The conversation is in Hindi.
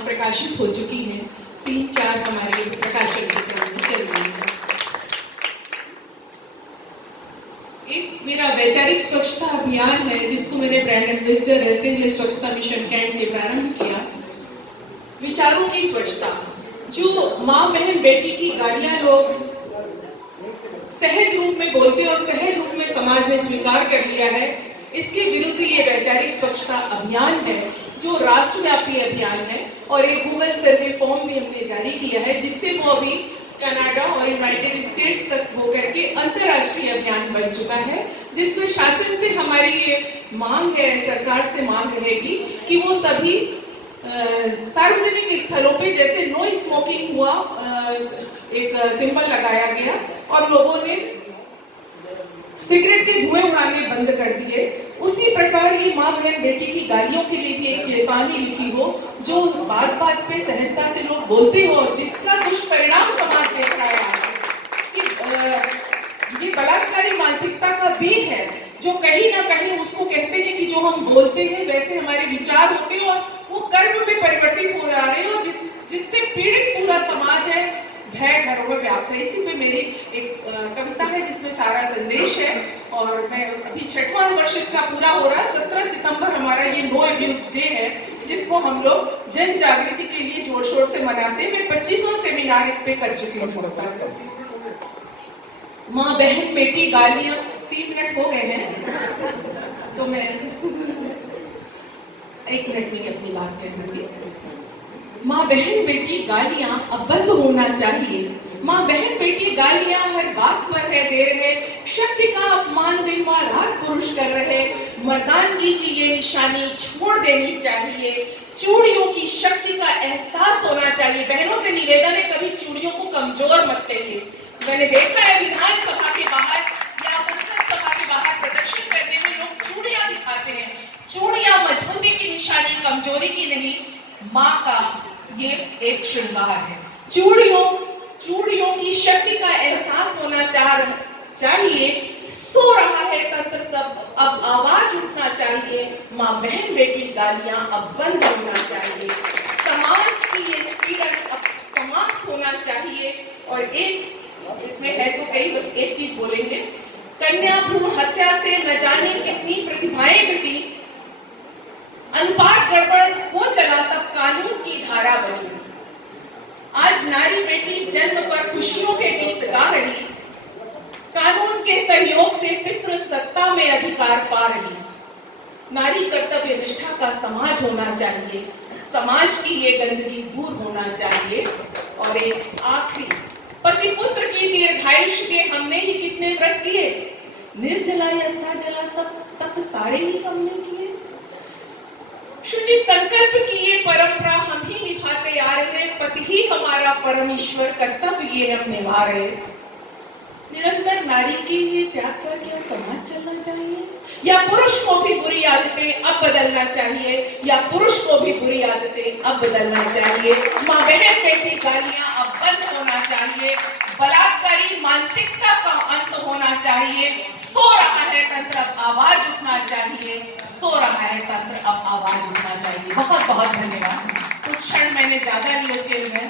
यहाँ प्रकाशित हो चुकी हैं, 3-4 हमारे प्रकाशन की प्रवृत्ति चल रही है। एक मेरा वैचारिक स्वच्छता अभियान है जिसको मैंने ब्रांड एम्बेसडर रहते हुए स्वच्छता मिशन कैंट के प्रारंभ किया। विचारों की स्वच्छता, जो माँ बहन बेटी की गालियां लोग सहज रूप में बोलते और सहज रूप में समाज ने स्वीकार कर लिया है, इसके विरुद्ध ये वैचारिक स्वच्छता अभियान है जो राष्ट्रव्यापी अभियान है। और एक गूगल सर्वे फॉर्म भी हमने जारी किया है जिससे वो अभी कनाडा और यूनाइटेड स्टेट्स तक होकर के अंतर्राष्ट्रीय अभियान बन चुका है, जिसमें शासन से हमारी ये मांग है, सरकार से मांग रहेगी कि वो सभी सार्वजनिक स्थलों पे जैसे नो स्मोकिंग हुआ एक सिंबल लगाया गया और लोगों ने सिगरेट के धुएं उड़ाने बंद कर दिए, उसी प्रकार ये माँ बहन बेटी की गालियों के लिए भी एक चेतावनी लिखी हो जो बात बात पे सहजता से लोग बोलते हो और जिसका दुष्परिणाम समाज देख रहा है कि ये बलात्कारी मानसिकता का बीज है जो कहीं ना कहीं उसको कहते हैं कि जो हम बोलते हैं वैसे हमारे विचार होते हैं और वो कर्म में परिवर्तित हो रहे हैं और जिससे पीड़ित पूरा समाज है, भय घरों में व्याप्त है। इसी पे मेरी एक कविता है जिसमें सारा संदेश है और मैं अभी 6वां वर्ष इसका पूरा हो रहा है। 17 सितंबर हमारा ये नो अब्यूज डे है जिसको हम लोग जन जागृति के लिए जोर शोर से मनाते हैं। मैं 25 सेमिनार इस पे कर चुकी हूँ। माँ बहन बेटी गालियां, 3 मिनट हो गए हैं तो मैं 1 मिनट में अपनी बात कर दूंगी। माँ बहन बेटी गालियां अब बंद होना चाहिए। माँ बहन बेटी गालियां हर बात पर है दे रहे, शक्ति का अपमान दिन रात पुरुष कर रहे, मर्दानगी की ये निशानी छोड़ देनी चाहिए, चूड़ियों की शक्ति का एहसास होना चाहिए। बहनों से निवेदन है, कभी चूड़ियों को कमजोर मत कहिए। मैंने देखा है विधानसभा के बाहर या संसद सभा के बाहर प्रदर्शन करने में लोग चूड़ियां दिखाते हैं। चूड़ियां मजबूती की निशानी, कमजोरी की नहीं, माँ का ये एक श्रृंगार है। चूड़ियों की शक्ति का एहसास होना चाहिए। सो रहा है तंत्र सब, अब आवाज उठना चाहिए। माँ बहन बेटी गालियां अब बंद होना चाहिए। समाज की ये पीड़न अब समाप्त होना चाहिए। और एक इसमें है तो कई, बस एक चीज बोलेंगे। कन्या भ्रूण हत्या से न जाने कितनी प्रतिभाएं घटी, अनुपात गड़बड़ हो चला तब कानून की धारा बनी। आज नारी बेटी जन्म पर खुशियों के गीत गा रही, कानून के सहयोग से पितृ सत्ता में अधिकार पा रही। नारी कर्तव्य निष्ठा का समाज होना चाहिए, समाज की ये गंदगी दूर होना चाहिए। और एक आखिरी, पति पुत्र की दीर्घायुष के हमने ही कितने व्रत किए, निर्जला या साजला सब तप सारे ही हमने किए। शुचि संकल्प की ये परंपरा हम ही निभाते आ रहे, पति ही हमारा परमेश्वर, कर्तव्य ये हम निभा रहे। निरंतर नारी के ये त्याग पर क्या समाज चलना चाहिए, या पुरुष को भी बुरी आदतें अब बदलना चाहिए, या पुरुष को भी बुरी आदतें अब बदलना चाहिए। माँ बहन बेटी गालियां अब बंद होना चाहिए, बलात्कारी मानसिकता का अंत होना चाहिए। सो रहा है तंत्र, अब आवाज उठना चाहिए। सो रहा है तंत्र, अब आवाज उठना चाहिए। बहुत बहुत धन्यवाद। कुछ क्षण मैंने ज्यादा लिए उसके लिए।